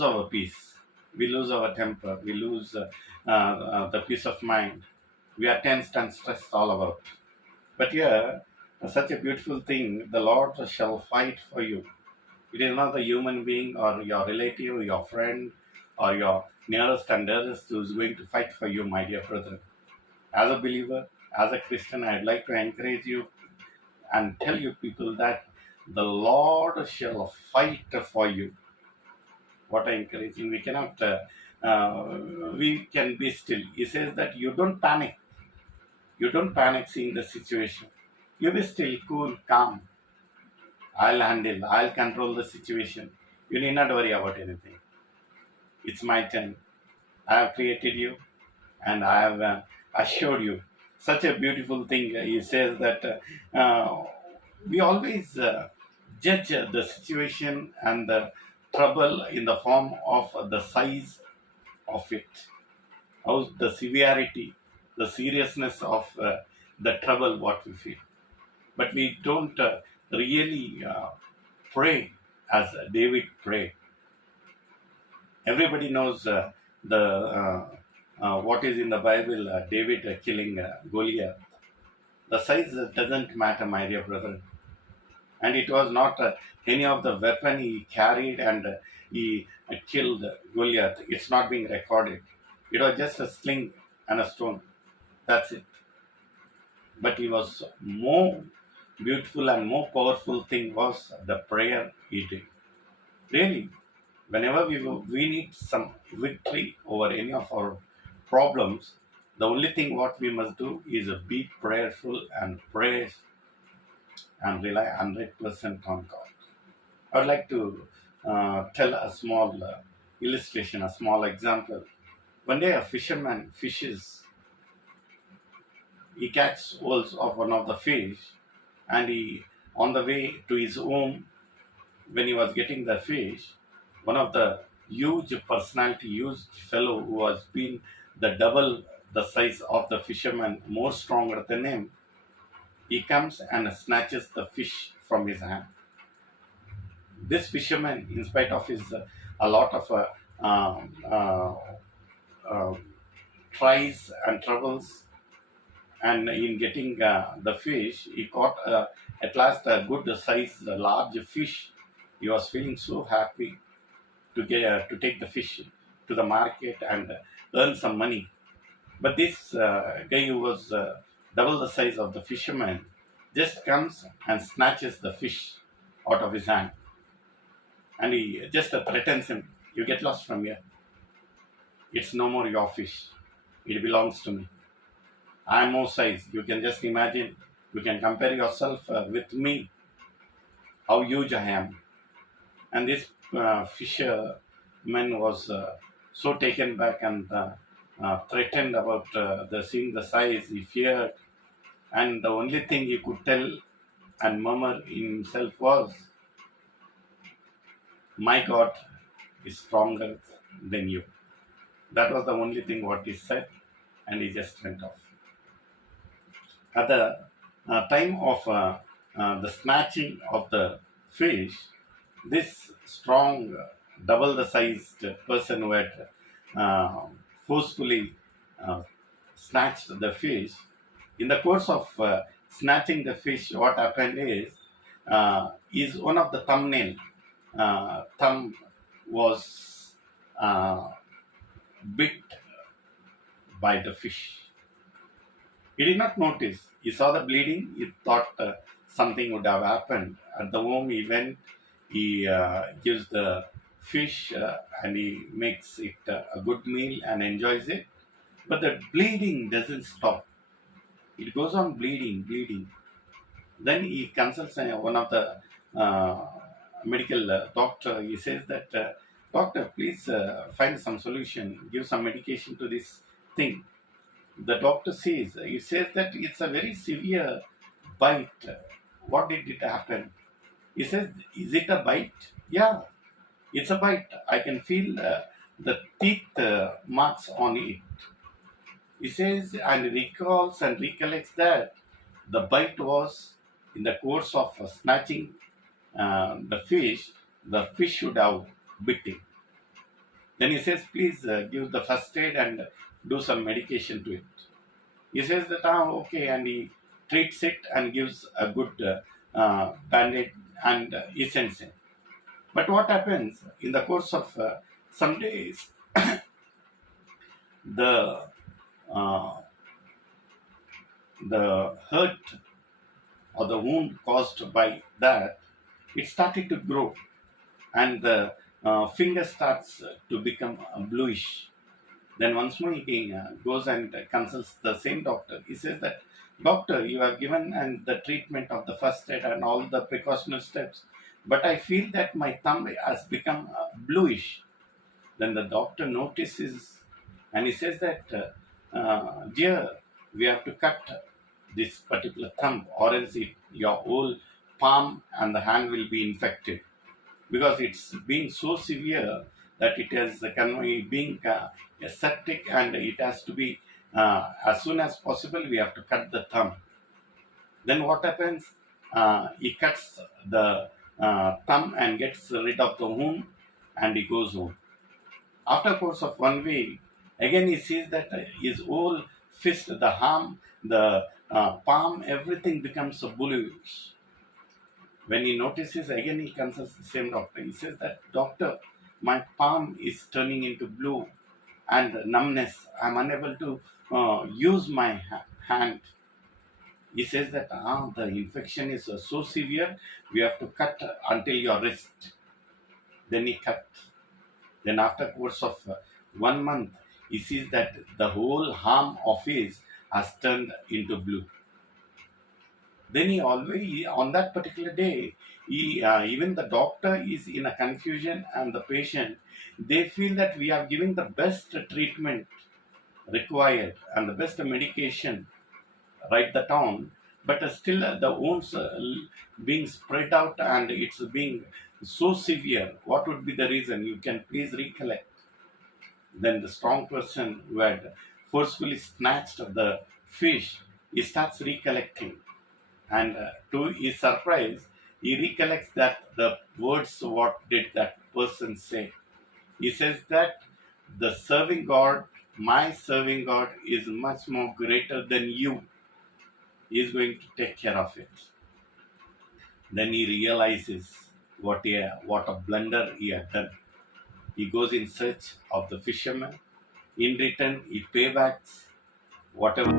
lose our peace, we lose our temper, we lose the peace of mind. We are tensed and stressed all about. But here, such a beautiful thing, the Lord shall fight for you. It is not the human being or your relative, your friend, or your nearest and dearest who is going to fight for you, my dear brother. As a believer, as a Christian, I'd like to encourage you and tell you people that the Lord shall fight for you. What I encouraging, we cannot, we can be still. He says that you don't panic. You don't panic seeing the situation. You be still, cool, calm. I'll handle, I'll control the situation. You need not worry about anything. It's my turn. I have created you and I have assured you. Such a beautiful thing. He says that we always judge the situation and the trouble in the form of the size of it, how the severity, the seriousness of the trouble what we feel. But we don't really pray as David prayed. Everybody knows the what is in the Bible, David killing Goliath. The size doesn't matter, my dear brother. And it was not any of the weapon he carried and he killed Goliath. It's not being recorded. It was just a sling and a stone. That's it. But he was more beautiful and more powerful thing was the prayer he did. Really, whenever we need some victory over any of our problems, the only thing what we must do is be prayerful and pray and rely 100% on God. I would like to tell a small illustration, a small example. One day a fisherman fishes, he catches hold of one of the fish, and he, on the way to his home, when he was getting the fish, one of the huge personality, huge fellow who has been the double the size of the fisherman, more stronger than him, he comes and snatches the fish from his hand. This fisherman, in spite of his a lot of uh, tries and troubles, and in getting the fish, he caught at last a good size, large fish. He was feeling so happy to get to take the fish to the market and earn some money. But this guy who was double the size of the fisherman just comes and snatches the fish out of his hand, and he just threatens him, "You get lost from here. It's no more your fish. It belongs to me. I am more size. You can just imagine. You can compare yourself with me, how huge I am." And this fisherman was so taken back and threatened about the seeing the size. He feared, and the only thing he could tell and murmur in himself was, "My God is stronger than you." That was the only thing what he said, and he just went off. At the time of the snatching of the fish, this strong, double the sized person who had uh, forcefully uh, snatched the fish, in the course of snatching the fish, what happened is one of the thumbnail thumb was uh, bit by the fish. He did not notice. He saw the bleeding. He thought something would have happened. At the home, he went. He gives the fish and he makes it a good meal and enjoys it. But the bleeding doesn't stop. It goes on bleeding, bleeding. Then he consults one of the uh, medical doctor. He says that, "Doctor, please find some solution. Give some medication to this thing." The doctor says, he says that it's a very severe bite. What did it happen? He says, "Is it a bite?" "Yeah, it's a bite. I can feel the teeth marks on it." He says and recalls and recollects that the bite was in the course of snatching the fish should have bit him. Then he says, please give the first aid and do some medication to it. He says that, okay, and he treats it and gives a good band-aid and he sends him. But what happens in the course of some days, the uh, the hurt or the wound caused by that, it started to grow, and the finger starts to become bluish. Then once more he goes and consults the same doctor. He says that, doctor, you have given and the treatment of the first aid and all the precautionary steps, but I feel that my thumb has become bluish. Then the doctor notices and he says that, dear, we have to cut this particular thumb, or else your whole palm and the hand will be infected, because it's been so severe that it has being septic, and it has to be as soon as possible we have to cut the thumb. Then what happens? He cuts the thumb and gets rid of the wound, and he goes home. After a course of 1 week, again he sees that his whole fist, the arm, the palm, everything becomes bluish. When he notices, again he consults the same doctor. He says that, doctor, my palm is turning into blue and numbness. I'm unable to use my hand. He says that the infection is so severe, we have to cut until your wrist. Then he cut. Then after course of 1 month, he sees that the whole arm of his has turned into blue. Then he always, on that particular day, even the doctor is in a confusion, and the patient, they feel that we are giving the best treatment required and the best medication right the town, but still the wounds being spread out and it's being so severe. What would be the reason? You can please recollect. Then the strong person who had forcefully snatched the fish, he starts recollecting, and to his surprise, he recollects that the words, what did that person say? He says that the serving God, my serving God, is much more greater than you. He is going to take care of it. Then he realizes what a blunder he had done. He goes in search of the fisherman. In return, he paybacks whatever.